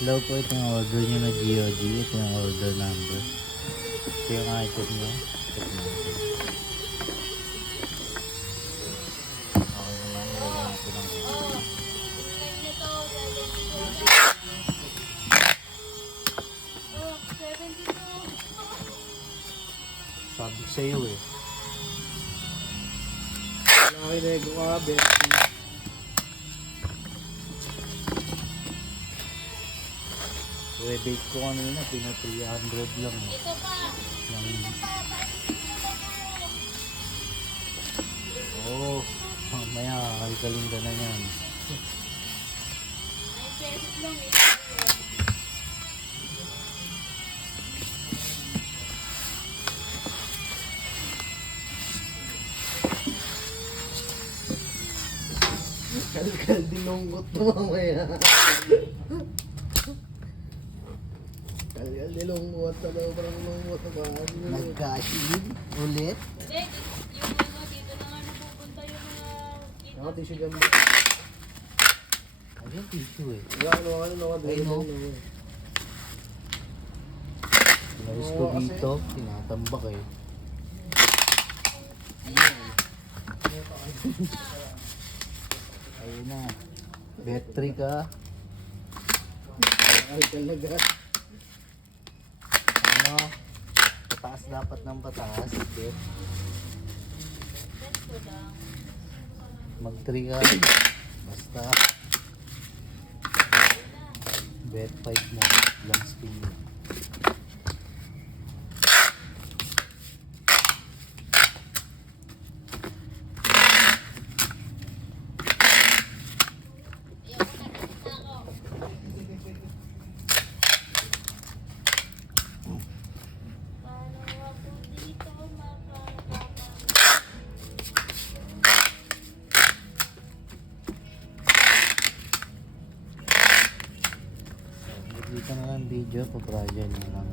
Hello po, ito yung order nyo na GOG. Ito yung order number. Ito yung item nyo. Check natin. Okay naman, ilagay natin ang sabi sa'yo eh. Nakinego ka, Betty. Rebate ko kanina, pina 300 lang eh. Ito pa. Oo, mamaya kakalikalin ka na yan. 9 pesos lang eh. Kalkal dinunggot mo mamaya. Kalkal dinunggot sa daw parang dinunggot sa bahay. Nagka-in ulit. Hindi, yung ano, dito na nga napupunta yung mga kita. Ako, tissue dyan mo. Ayun, tissue eh. Ano, Ay, no. Pinaris ko Oo, kasi- dito, tinatambak eh. Ayun na. Battery ka. Ay, talaga. Ano? Pataas dapat ng pataas. Bet. Pesto lang. Mag-3 ka. Basta. Bet 5 mo. Long spin mo. Ayoko na, tapos na ako. Paano ako dito makakapag- Dito na lang video. Papraja nyo lang.